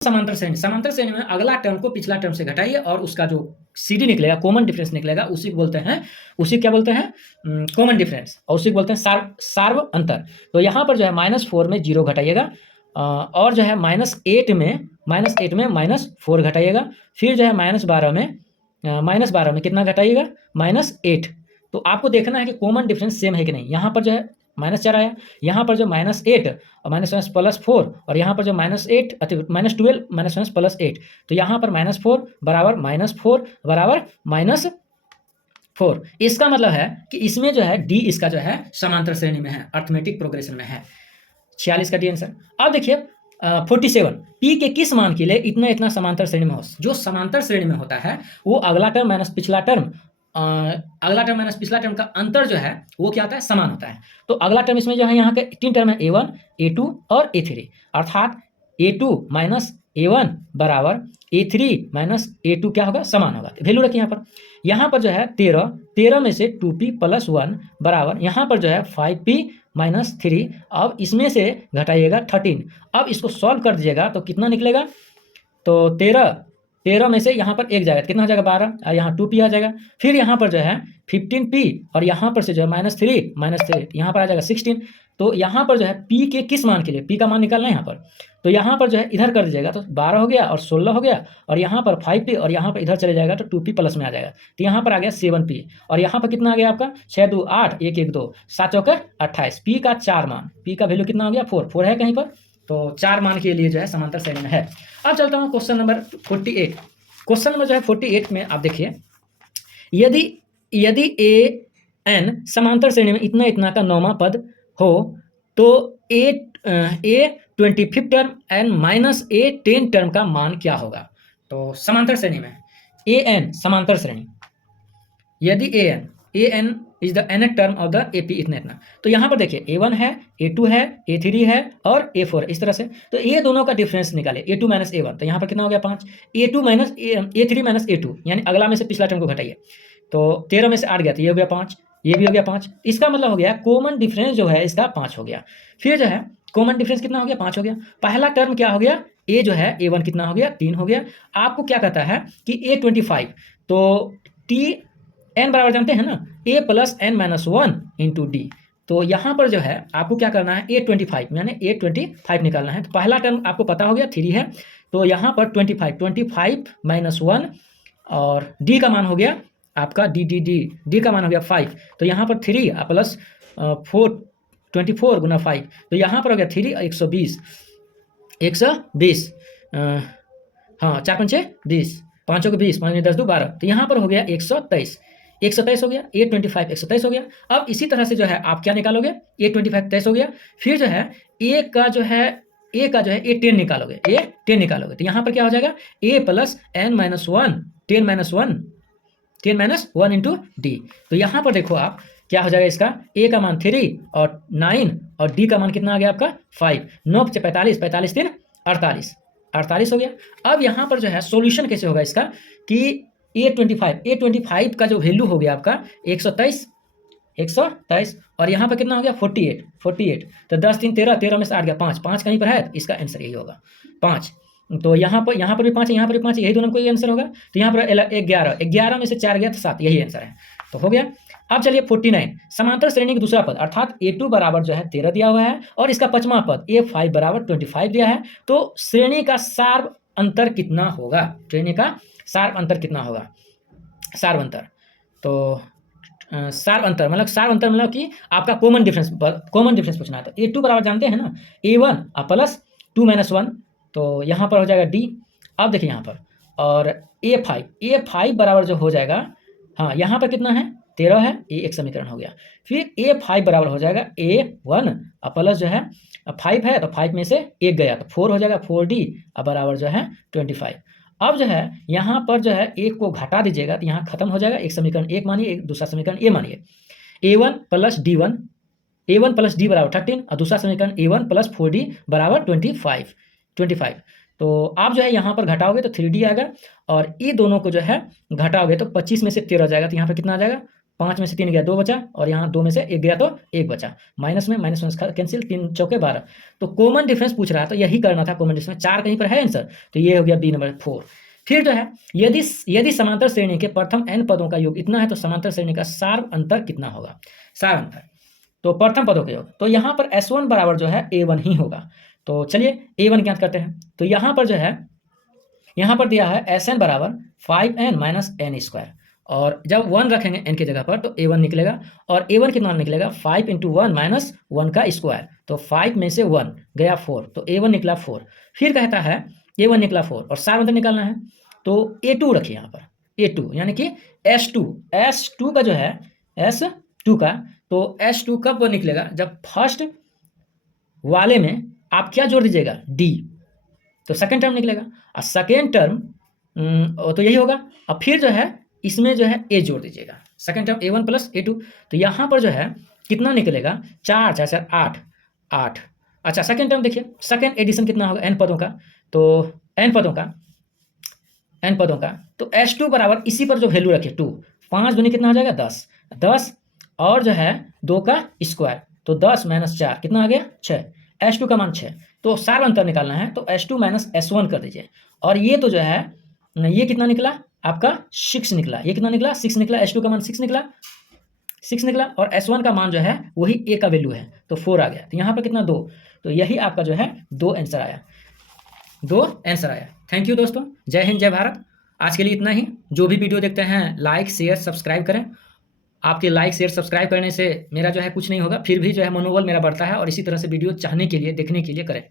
समांतर श्रेणी में अगला टर्म को पिछला टर्म से घटाइए और उसका जो CD निकलेगा, कॉमन डिफरेंस निकलेगा, उसी को बोलते हैं, उसी क्या बोलते हैं, कॉमन डिफरेंस, और उसी को बोलते हैं सार्व अंतर। तो यहाँ पर जो है -4 में 0 घटाइएगा, और जो है -8 में -4 घटाइएगा, फिर जो है -12 में कितना घटाइएगा, -8। तो आपको देखना है कि कॉमन डिफरेंस सेम है कि नहीं। यहाँ पर जो है -4 आया, यहाँ पर जो -8 और -4 और यहाँ पर जो -8 -12 -8, तो यहाँ पर -4 बराबर -4 बराबर -4। इसका मतलब है कि इसमें जो है डी इसका जो है समांतर श्रेणी में है, अर्थमेटिक प्रोग्रेशन में है। 46 का डी आंसर। अब देखिए 47, पी के किस मान के लिए इतना इतना समांतर श्रेणी में हो। जो समांतर श्रेणी में होता है वो अगला टर्म माइनस पिछला टर्म, अगला टर्म माइनस पिछला टर्म का अंतर जो है वो क्या होता है, समान होता है। तो अगला टर्म इसमें जो है यहाँ के 3 टर्म है, A1 A2 और A3, अर्थात A2 माइनस A1 बराबर A3 माइनस A2 क्या होगा, समान होगा। वैल्यू रखिए यहाँ पर जो है 13 में से 2p + 1 बराबर यहाँ पर जो है 5p - 3। अब इसमें से घटाइएगा 13। अब इसको सॉल्व कर दीजिएगा तो कितना निकलेगा, तो 13 में से यहाँ पर 1 जाएगा, कितना हो जाएगा 12, और यहाँ 2p आ जाएगा। फिर यहाँ पर जो है 15p और यहाँ पर से जो है -3 यहाँ पर आ जाएगा 16। तो यहाँ पर जो है p के किस मान के लिए, p का मान निकालना है यहाँ पर, तो यहाँ पर जो है इधर कर दीजिएगा तो 12 हो गया और 16 हो गया, और यहाँ पर 5p और यहाँ पर इधर चले जाएगा तो 2p प्लस में आ जाएगा, तो यहाँ पर आ गया 7p, और यहाँ पर कितना आ गया आपका 6 2 8 1 1 2 7 चौके 28। p का 4 मान, p का वैल्यू कितना हो गया 4 है कहीं पर, तो 4 मान के लिए जो है समांतर श्रेणी में है। अब चलता हूँ क्वेश्चन नंबर 48। क्वेश्चन नंबर जो है 48 में आप देखिए, यदि an समांतर श्रेणी में इतना इतना का 9वां पद हो तो a 25 term and -a 10 term का मान क्या होगा। तो समांतर श्रेणी में an समांतर श्रेणी, यदि an is the nth term of the AP इतना इतना, तो यहाँ पर देखिए A1 है, A2 है, A3 है और A4 इस तरह से। तो ये दोनों का डिफरेंस निकाले, A2 - A1, तो यहाँ पर कितना हो गया 5, A3 - A2 यानी अगला में से पिछला टर्म को घटाइए, तो 13 में से 8 गया तो ये हो गया 5, ये भी हो गया 5। इसका मतलब हो गया कॉमन डिफरेंस जो है इसका 5 हो गया। फिर जो है कॉमन डिफरेंस कितना हो गया, 5 हो गया। पहला टर्म क्या हो गया, A जो है A1 कितना हो गया 3 हो गया। आपको क्या कहता है कि A25, तो n बराबर जानते हैं ना, a + n-1 × d। तो यहाँ पर जो है आपको क्या करना है, A25 यानी A25 निकालना है। तो पहला टर्म आपको पता हो गया 3 है, तो यहाँ पर 25 - 1 और d का मान हो गया आपका d का मान हो गया 5, तो यहाँ पर 3 प्लस 4 24 × 5, तो यहाँ पर हो गया 3 120 हाँ 4 5 20, 5 के 20, 5 10 2 12, तो यहाँ पर हो गया 123 हो गया, A25 123 हो गया। अब इसी तरह से जो है आप क्या निकालोगे, A25 23 हो गया। फिर जो है A का जो है A10 निकालोगे, तो यहाँ पर क्या हो जाएगा A + n-1 10 - 1 × d। तो यहाँ पर देखो आप क्या हो जाएगा, इसका A का मान 3 और 9 और d का मान कितना आ गया आपका 5, 9 × 45 45 3 48 हो गया। अब यहाँ पर जो है सॉल्यूशन कैसे होगा इसका, कि A25 का जो वैल्यू हो गया आपका 123 और यहाँ पर कितना हो गया 48, तो 10 3 13 में से 8 गया 5 कहीं पर है, तो इसका आंसर यही होगा 5। तो यहाँ पर भी 5 है, यहाँ पर भी 5 है, यही दोनों को आंसर होगा। तो यहाँ पर 11 में से 4 गया तो 7, यही आंसर है, तो हो गया। अब चलिए 49, समांतर श्रेणी का दूसरा पद अर्थात A2 बराबर जो है 13 दिया हुआ है और इसका 5वां पद A5 बराबर 25 दिया है। तो श्रेणी का सार अंतर कितना होगा, श्रेणी का सार अंतर कितना होगा, सार अंतर मतलब कि आपका कॉमन डिफरेंस पूछना है। तो A2 बराबर जानते हैं ना, A1 + 2 - 1, तो यहाँ पर हो जाएगा D। अब देखिए यहाँ पर, और A5 बराबर जो हो जाएगा, हाँ यहाँ पर कितना है 13 है, ये एक समीकरण हो गया। फिर A5 बराबर हो जाएगा A1 प्लस जो है 5 है, तो 5 में से 1 गया तो 4 हो जाएगा, 4D बराबर जो है 25। अब जो है यहाँ पर जो है 1 को घटा दीजिएगा तो यहाँ खत्म हो जाएगा, एक समीकरण 1 मानिए, एक दूसरा समीकरण A मानिए। A1 + D बराबर 13 और दूसरा समीकरण A1 + 4D बराबर 25। तो आप जो है यहाँ पर घटाओगे तो 3D आएगा, और ये दोनों को जो है घटाओगे तो 25 में से 13 जाएगा, तो यहाँ पर कितना आ जाएगा 5 में से 3 गया 2 बचा, और यहाँ 2 में से 1 गया तो 1 बचा, माइनस में माइनस कैंसिल, 3 चौके 12। तो कॉमन डिफरेंस पूछ रहा है तो यही करना था, कॉमन डिफरेंस 4 कहीं पर है आंसर, तो ये हो गया बी नंबर 4। फिर जो है यदि समांतर श्रेणी के प्रथम n पदों का योग इतना है तो समांतर श्रेणी का सार अंतर कितना होगा। सार अंतर तो प्रथम पदों के योग, तो यहाँ पर S1 बराबर जो है A1 ही होगा। तो चलिए A1 ज्ञात करते हैं। तो यहाँ पर जो है यहाँ पर दिया है Sn बराबर 5n माइनस एन स्क्वायर, और जब 1 रखेंगे n की जगह पर तो A1 निकलेगा, और A1 कितना निकलेगा 5 इंटू 1 माइनस 1 का स्क्वायर, तो 5 में से 1 गया 4, तो A1 निकला 4। फिर कहता है A1 निकला 4 और सार अंतर निकालना है, तो A2 रखिए यहाँ पर, A2 यानी कि S2 का जो है S2 का, तो S2 कब निकलेगा जब फर्स्ट वाले में आप क्या जोड़ दीजिएगा D, तो सेकेंड टर्म निकलेगा, और सेकेंड टर्म तो यही होगा। अब फिर जो है इसमें जो है A जोड़ दीजिएगा, second term A1 plus A2, तो यहाँ पर जो है कितना निकलेगा 4 4 4 8। अच्छा सेकेंड टर्म देखिए, सेकेंड एडिशन कितना होगा n पदों का, तो n पदों का तो S2 बराबर इसी पर जो वैल्यू रखिए 2, 5 दूनी कितना हो जाएगा 10 और जो है 2 का स्क्वायर, तो 10 माइनस 4 कितना आ गया 6, S2 का मान 6। तो सार अंतर निकालना है तो S2 माइनस S1 कर दीजिए, और ये तो जो है ये कितना निकला आपका 6 निकला, ये कितना निकला 6 निकला, S2 का मान 6 निकला, और S1 का मान जो है वही A का वैल्यू है तो 4 आ गया। तो यहाँ पर कितना 2, तो यही आपका जो है 2 आंसर आया। थैंक यू दोस्तों, जय हिंद जय भारत। आज के लिए इतना ही। जो भी वीडियो देखते हैं लाइक शेयर सब्सक्राइब करें। आपके लाइक शेयर सब्सक्राइब करने से मेरा जो है कुछ नहीं होगा, फिर भी जो है मनोबल मेरा बढ़ता है, और इसी तरह से वीडियो चाहने के लिए देखने के लिए करें।